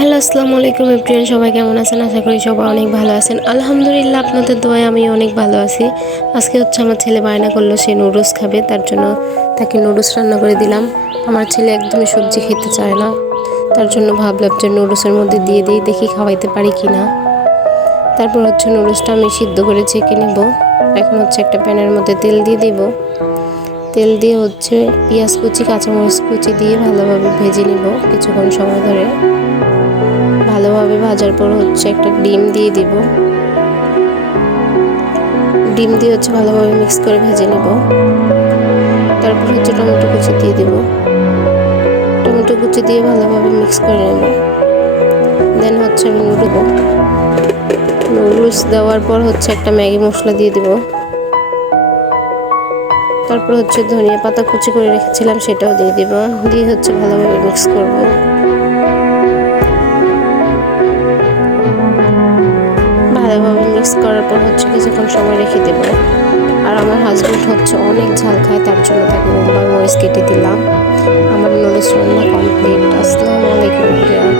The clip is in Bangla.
হ্যালো, আসসালামু আলাইকুম এভরিওয়ান। সবাই কেমন আছেন? আশা করি সবাই অনেক ভালো আছেন। আলহামদুলিল্লাহ, আপনাদের দোয়ায় আমি অনেক ভালো আছি। আজকে আমার ছেলে বায়না করলো, সে নুডলস খাবে। তার জন্য তাকে নুডলস রান্না করে দিলাম। আমার ছেলে একদমই সবজি খেতে চায় না, তার জন্য ভাবলাম যে নুডলসের মধ্যে দিয়ে দিই, দেখি খাওয়াইতে পারি কি না। তারপর নুডলসটা আমি সিদ্ধ করে ছেঁকে নেব। এখন একটা প্যানের মধ্যে তেল দিয়ে দিব। তেল দিয়ে পেঁয়াজ কুচি, কাঁচামরিচ কুচি দিয়ে ভালোভাবে ভেজে নিব কিছুক্ষণ সময় ধরে। ভালোভাবে ভাজার পর একটা ডিম দিয়ে দিব। ডিম দিয়ে ভালোভাবে মিক্স করে ভেজে নিব। তারপর টমেটো কুচি দিয়ে দিব। টমেটো কুচি দিয়ে ভালোভাবে মিক্স করে নেব। দেন আমি নুডলস দেওয়ার পর একটা ম্যাগি মশলা দিয়ে দিব। তারপর ধনিয়া পাতা কুচি করে রেখেছিলাম, সেটাও দিয়ে দিব। দিয়ে ভালোভাবে মিক্স করব। ভালোভাবে মিক্স করার পর কিছুক্ষণ সময় রেখে দেব। আর আমার হাজব্যান্ড অনেক ঝাল খায়, তার জন্য তাকে মুম্বাই মরিচ কেটে দিলাম। আমার নুডলস রান্না কমপ্লিট। আসসালামু আলাইকুম।